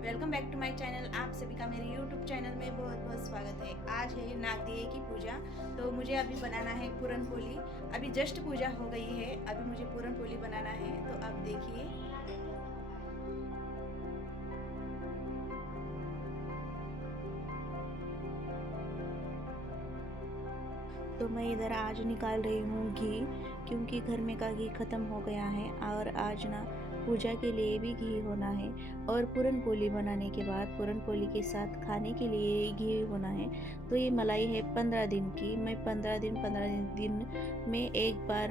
Welcome back to my channel. आप सभी का मेरे यूट्यूब चैनल में बहुत बहुत स्वागत है। आज है नागदेव की पूजा, तो मुझे अभी बनाना है पूरन पोली। अभी जस्ट पूजा हो गई है, अभी मुझे पूरन पोली बनाना है, तो आप देखिए। तो मैं इधर आज निकाल रही हूँ घी, क्योंकि घर में का घी ख़त्म हो गया है और आज ना पूजा के लिए भी घी होना है। और पूरन पोली बनाने के बाद पूरन पोली के साथ खाने के लिए घी होना है। तो ये मलाई है 15 दिन की। मैं 15 दिन में एक बार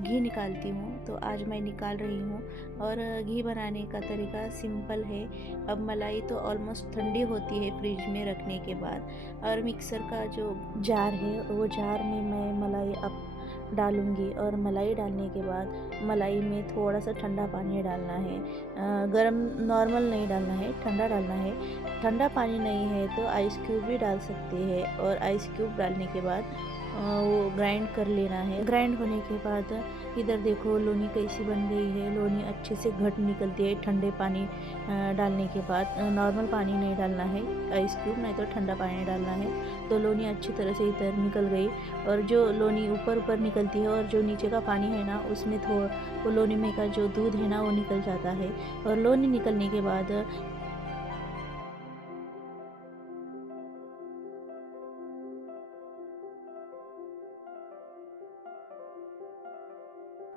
घी निकालती हूँ, तो आज मैं निकाल रही हूँ। और घी बनाने का तरीका सिंपल है। अब मलाई तो ऑलमोस्ट ठंडी होती है फ्रिज में रखने के बाद, और मिक्सर का जो जार है वो जार में मैं मलाई अब डालूँगी। और मलाई डालने के बाद मलाई में थोड़ा सा ठंडा पानी डालना है। गरम नॉर्मल नहीं डालना है, ठंडा डालना है। ठंडा पानी नहीं है तो आइस क्यूब भी डाल सकते हैं। और आइस क्यूब डालने के बाद वो ग्राइंड कर लेना है। ग्राइंड होने के बाद इधर देखो लोनी कैसी बन गई है। लोनी अच्छे से घट निकलती है ठंडे पानी डालने के बाद। नॉर्मल पानी नहीं डालना है, आइस क्यूब नहीं तो ठंडा पानी डालना है। तो लोनी अच्छी तरह से इधर निकल गई। और जो लोनी ऊपर ऊपर निकलती है और जो नीचे का पानी है ना, उसमें थोड़ा वो लोनी में का जो दूध है ना वो निकल जाता है। और लोनी निकलने के बाद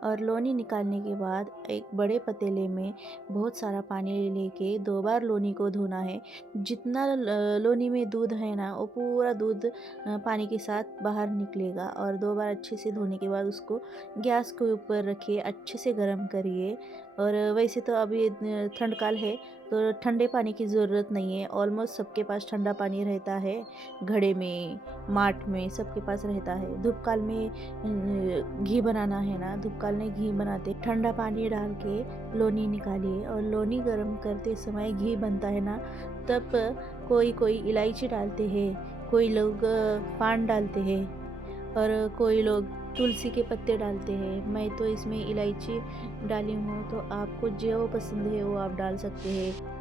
और लोनी निकालने के बाद एक बड़े पतीले में बहुत सारा पानी लेके 2 बार लोनी को धोना है। जितना लोनी में दूध है ना वो पूरा दूध पानी के साथ बाहर निकलेगा। और 2 बार अच्छे से धोने के बाद उसको गैस के ऊपर रखिए, अच्छे से गर्म करिए। और वैसे तो अभी ठंड काल है तो ठंडे पानी की ज़रूरत नहीं है। ऑलमोस्ट सबके पास ठंडा पानी रहता है, घड़े में, माठ में, सबके पास रहता है। धूप काल में घी बनाना है ना, धूप काल में घी बनाते ठंडा पानी डाल के लोनी निकालिए। और लोनी गर्म करते समय घी बनता है ना, तब कोई कोई इलायची डालते हैं, कोई लोग पान डालते हैं, और कोई लोग तुलसी के पत्ते डालते हैं। मैं तो इसमें इलायची डाली हूँ, तो आपको जो पसंद है वो आप डाल सकते हैं।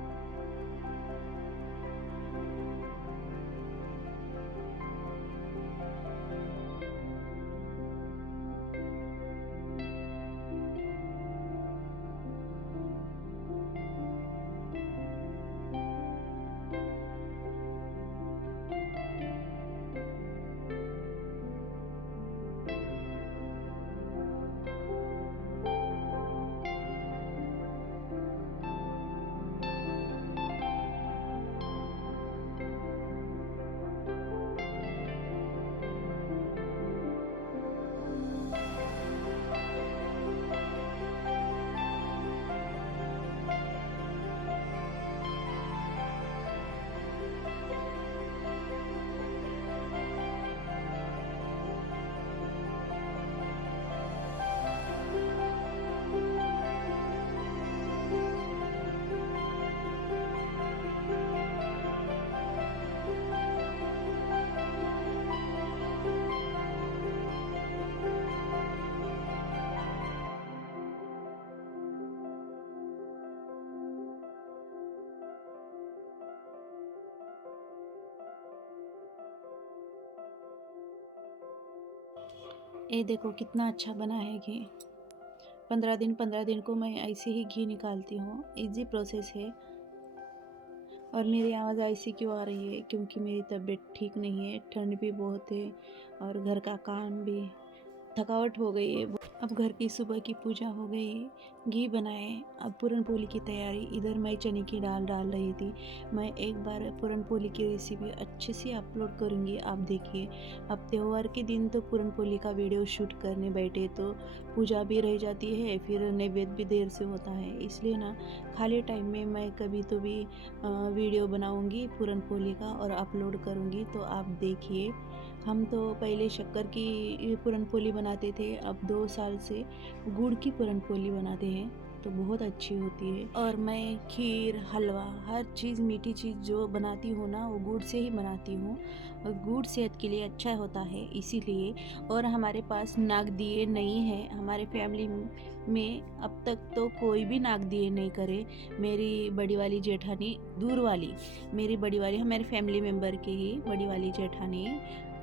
ये देखो कितना अच्छा बना है घी। 15 दिन को मैं ऐसे ही घी निकालती हूँ। इजी प्रोसेस है। और मेरी आवाज़ ऐसी क्यों आ रही है, क्योंकि मेरी तबीयत ठीक नहीं है, ठंड भी बहुत है और घर का काम भी, थकावट हो गई है। अब घर की सुबह की पूजा हो गई, घी बनाए, अब पूरन पोली की तैयारी। इधर मैं चने की दाल डाल रही थी। मैं एक बार पूरन पोली की रेसिपी अच्छे से अपलोड करूँगी, आप देखिए। अब त्यौहार के दिन तो पूरन पोली का वीडियो शूट करने बैठे तो पूजा भी रह जाती है, फिर नैवेद्य भी देर से होता है। इसलिए ना खाली टाइम में मैं कभी तो भी वीडियो बनाऊँगी पूरन पोली का और अपलोड करूँगी, तो आप देखिए। हम तो पहले शक्कर की पूरन पोली बनाते थे, अब 2 साल से गुड़ की पूरन पोली बनाते हैं। तो बहुत अच्छी होती है। और मैं खीर, हलवा, हर चीज़ मीठी चीज़ जो बनाती हूँ ना वो गुड़ से ही बनाती हूँ। और गुड़ सेहत के लिए अच्छा होता है इसीलिए। और हमारे पास नाग दिए नहीं है, हमारे फैमिली में अब तक तो कोई भी नाग दिए नहीं करे। मेरी बड़ी वाली जेठानी, दूर वाली, मेरी बड़ी वाली हमारे फैमिली मेम्बर की ही बड़ी वाली जेठानी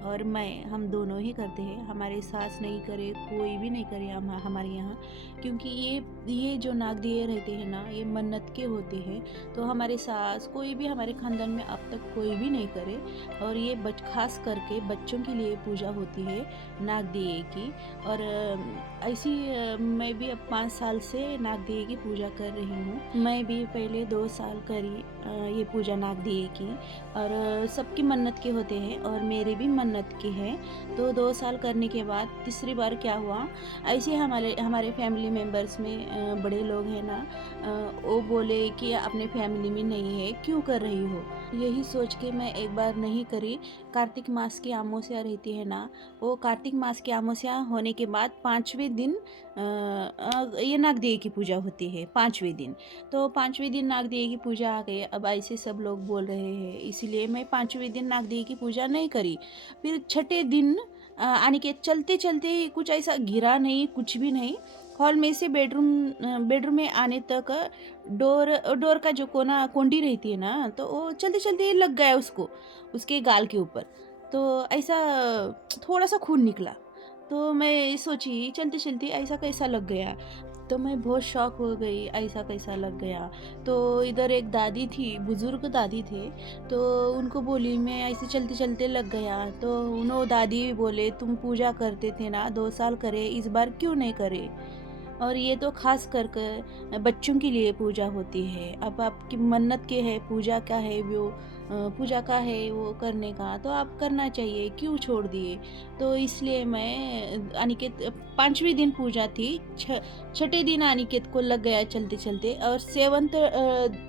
और मैं, हम दोनों ही करते हैं। हमारे सास नहीं करे, कोई भी नहीं करे हमारे यहाँ, क्योंकि ये जो नाग दिए रहते हैं ना ये मन्नत के होते हैं। तो हमारे सास, कोई भी हमारे खानदान में अब तक कोई भी नहीं करे। और ये खास करके बच्चों के लिए पूजा होती है नाग दिए की। और ऐसी मैं भी अब 5 साल से नाग दिए की पूजा कर रही हूँ। मैं भी पहले 2 साल करी ये पूजा नाग दिए की। और सबकी मन्नत के होते हैं और मेरे भी मन्नत की है। तो 2 साल करने के बाद तीसरी बार क्या हुआ, ऐसे हमारे हमारे फैमिली मेम्बर्स में बड़े लोग हैं ना, वो बोले कि अपने फैमिली में नहीं है, क्यों कर रही हो। यही सोच के मैं एक बार नहीं करी। कार्तिक मास की अमावस्या रहती है ना, वो कार्तिक मास की अमावस्या होने के बाद 5वें दिन ये नागदेव की पूजा होती है 5वें दिन। तो 5वें दिन नागदेव की पूजा आ गई। अब ऐसे सब लोग बोल रहे हैं, इसीलिए मैं 5वें दिन नागदेव की पूजा नहीं करी। फिर छठे दिन अनिकेत चलते चलते कुछ ऐसा गिरा नहीं, कुछ भी नहीं। हॉल में से बेडरूम में आने तक डोर का जो कोना कोंडी रहती है ना, तो वो चलते चलते लग गया उसको, उसके गाल के ऊपर। तो ऐसा थोड़ा सा खून निकला। तो मैं सोची चलते चलते ऐसा कैसा लग गया। तो मैं बहुत शॉक हो गई, ऐसा कैसा लग गया। तो इधर एक दादी थी, बुजुर्ग दादी थे, तो उनको बोली मैं ऐसे चलते चलते लग गया। तो उन्होंने दादी बोले तुम पूजा करते थे ना, 2 साल करे, इस बार क्यों नहीं करे। और ये तो खास करके बच्चों के लिए पूजा होती है। अब आपकी मन्नत के है, पूजा का है वो, पूजा का है वो करने का, तो आप करना चाहिए, क्यों छोड़ दिए। तो इसलिए मैं अनिकेत 5वें दिन पूजा थी, छठे दिन अनिकेत को लग गया चलते चलते, और 7th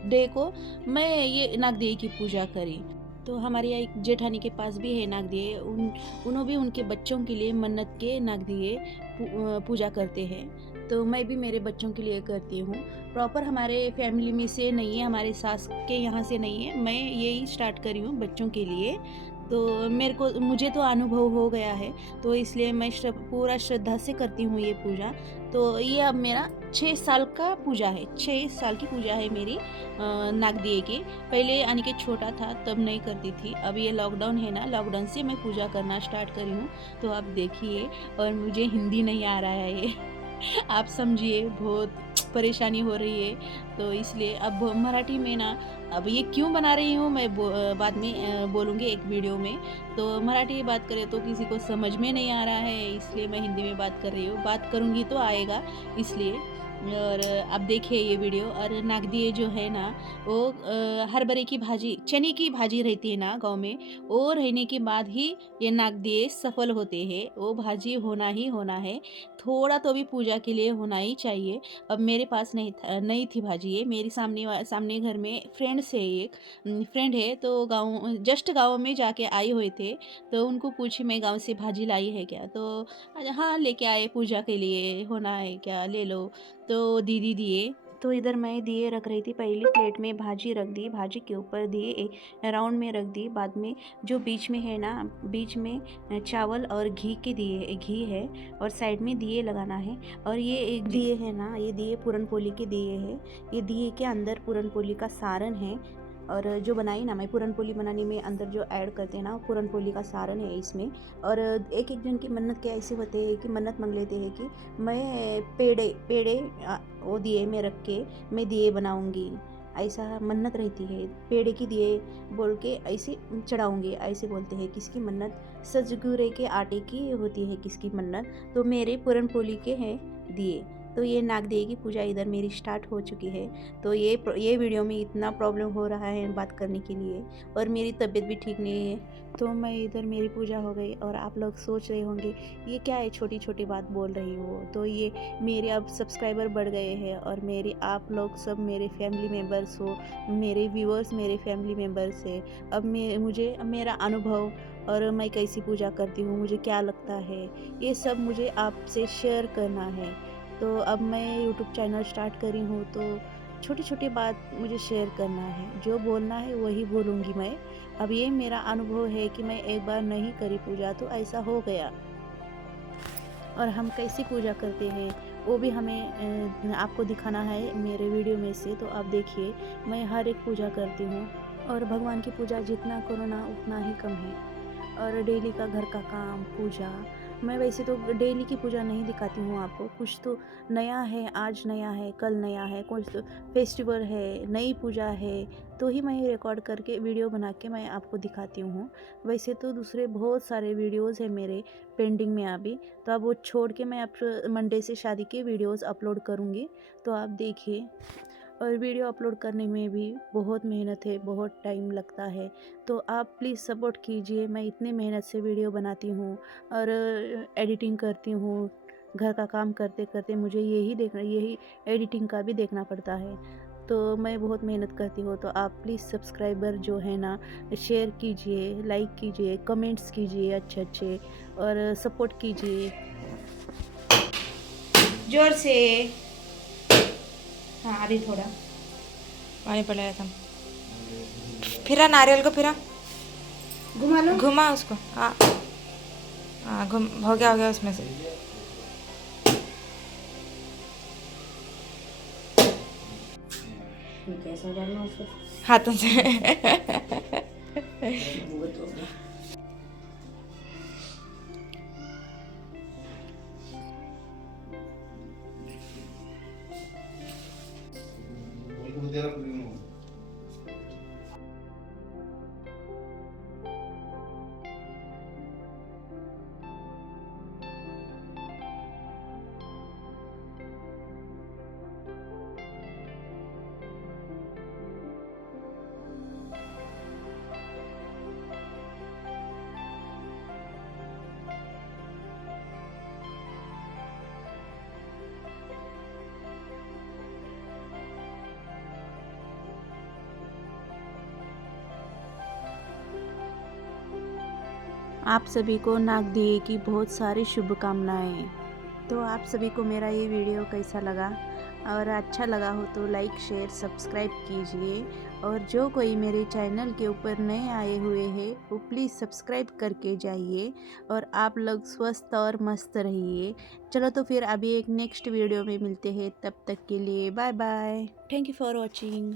डे को मैं ये नागदेवी की पूजा करी। तो हमारे यहाँ एक जेठानी के पास भी है नागदेव, उन्होंने भी उनके बच्चों के लिए मन्नत के नागदेव पूजा करते हैं। तो मैं भी मेरे बच्चों के लिए करती हूँ। प्रॉपर हमारे फैमिली में से नहीं है, हमारे सास के यहाँ से नहीं है, मैं यही स्टार्ट करी हूँ बच्चों के लिए। तो मुझे तो अनुभव हो गया है, तो इसलिए मैं पूरा श्रद्धा से करती हूँ ये पूजा। तो ये अब मेरा 6 साल का पूजा है, 6 साल की पूजा है मेरी नागदेव की। पहले अनिकेत छोटा था तब नहीं करती थी, अब ये लॉकडाउन है ना, लॉकडाउन से मैं पूजा करना स्टार्ट करी हूँ। तो आप देखिए, और मुझे हिंदी नहीं आ रहा है ये आप समझिए, बहुत परेशानी हो रही है। तो इसलिए अब मराठी में ना, अब ये क्यों बना रही हूँ मैं बाद में बोलूँगी एक वीडियो में। तो मराठी की बात करें तो किसी को समझ में नहीं आ रहा है, इसलिए मैं हिंदी में बात कर रही हूँ। बात करूँगी तो आएगा, इसलिए। और आप देखिए ये वीडियो। और नागदिए जो है ना, वो हरभरे की भाजी, चने की भाजी रहती है ना गाँव में, वो रहने के बाद ही ये नागदिए सफल होते हैं। वो भाजी होना ही होना है, थोड़ा तो भी पूजा के लिए होना ही चाहिए। अब मेरे पास नहीं थी भाजी, ये मेरे सामने घर में फ्रेंड्स है, एक फ्रेंड है, तो गाँव में जाके आए हुए थे। तो उनको पूछी मैं गाँव से भाजी लाई है क्या, तो हाँ लेके आए, पूजा के लिए होना है क्या, ले लो। तो दीदी दिए। तो इधर मैं दिए रख रही थी, पहली प्लेट में भाजी रख दी, भाजी के ऊपर दिए राउंड में रख दी। बाद में जो बीच में है ना, बीच में चावल और घी के दिए, घी है, और साइड में दिए लगाना है। और ये एक दिए है ना, ये दिए पूरन पोली के दिए है। ये दिए के अंदर पूरन पोली का सारन है। और जो बनाई ना मैं पूरन पोली बनाने में, अंदर जो ऐड करते हैं ना, पूरन पोली का सारन है इसमें। और एक एक जन की मन्नत के ऐसे होते हैं कि मन्नत मांग लेते हैं कि मैं पेड़े वो दिए में रख के मैं दिए बनाऊंगी, ऐसा मन्नत रहती है। पेड़े की दिए बोल के ऐसे चढ़ाऊंगी, ऐसे बोलते हैं। किसकी मन्नत सजगुरे के आटे की होती है, किसकी मन्नत। तो मेरे पूरन पोली के हैं दिए। तो ये नागदेवी की पूजा इधर मेरी स्टार्ट हो चुकी है। तो ये वीडियो में इतना प्रॉब्लम हो रहा है बात करने के लिए, और मेरी तबीयत भी ठीक नहीं है। तो मैं इधर, मेरी पूजा हो गई, और आप लोग सोच रहे होंगे ये क्या है, छोटी छोटी बात बोल रही हो। तो ये मेरे अब सब्सक्राइबर बढ़ गए हैं, और आप लोग सब मेरे फैमिली मेम्बर्स हो, मेरे व्यूअर्स मेरे फैमिली मेम्बर्स है। अब मुझे मेरा अनुभव, और मैं कैसी पूजा करती हूँ, मुझे क्या लगता है, ये सब मुझे आपसे शेयर करना है। तो अब मैं यूट्यूब चैनल स्टार्ट करी हूँ, तो छोटी छोटी बात मुझे शेयर करना है, जो बोलना है वही बोलूँगी मैं। अब ये मेरा अनुभव है कि मैं एक बार नहीं करी पूजा तो ऐसा हो गया। और हम कैसी पूजा करते हैं वो भी हमें आपको दिखाना है मेरे वीडियो में से, तो आप देखिए। मैं हर एक पूजा करती हूँ, और भगवान की पूजा जितना करो ना उतना ही कम है। और डेली का घर का काम, पूजा, मैं वैसे तो डेली की पूजा नहीं दिखाती हूँ आपको। कुछ तो नया है, आज नया है, कल नया है, कुछ तो फेस्टिवल है, नई पूजा है, तो ही मैं रिकॉर्ड करके वीडियो बना के मैं आपको दिखाती हूँ। वैसे तो दूसरे बहुत सारे वीडियोज़ हैं मेरे पेंडिंग में अभी, तो अब वो छोड़ के मैं अब मंडे से शादी के वीडियोज़ अपलोड करूँगी, तो आप देखिए। और वीडियो अपलोड करने में भी बहुत मेहनत है, बहुत टाइम लगता है, तो आप प्लीज़ सपोर्ट कीजिए। मैं इतनी मेहनत से वीडियो बनाती हूँ और एडिटिंग करती हूँ। घर का काम करते करते मुझे यही एडिटिंग का भी देखना पड़ता है, तो मैं बहुत मेहनत करती हूँ। तो आप प्लीज़ सब्सक्राइबर जो है ना, शेयर कीजिए, लाइक कीजिए, कमेंट्स कीजिए अच्छे अच्छे, और सपोर्ट कीजिए जोर से। हाँ, अभी थोड़ा पानी पिलाया था। फिरा नारियल को, फिरा घुमा लो। घुमा उसको। हाँ हाँ, घुम हो गया उसमें से। कैसा डालना उसको? हाथों से। वो तो आप सभी को नाग दिए की बहुत सारी शुभकामनाएं। तो आप सभी को मेरा ये वीडियो कैसा लगा, और अच्छा लगा हो तो लाइक शेयर सब्सक्राइब कीजिए। और जो कोई मेरे चैनल के ऊपर नए आए हुए हैं वो प्लीज़ सब्सक्राइब करके जाइए। और आप लोग स्वस्थ और मस्त रहिए। चलो तो फिर अभी एक नेक्स्ट वीडियो में मिलते हैं, तब तक के लिए bye bye. Thank you for watching.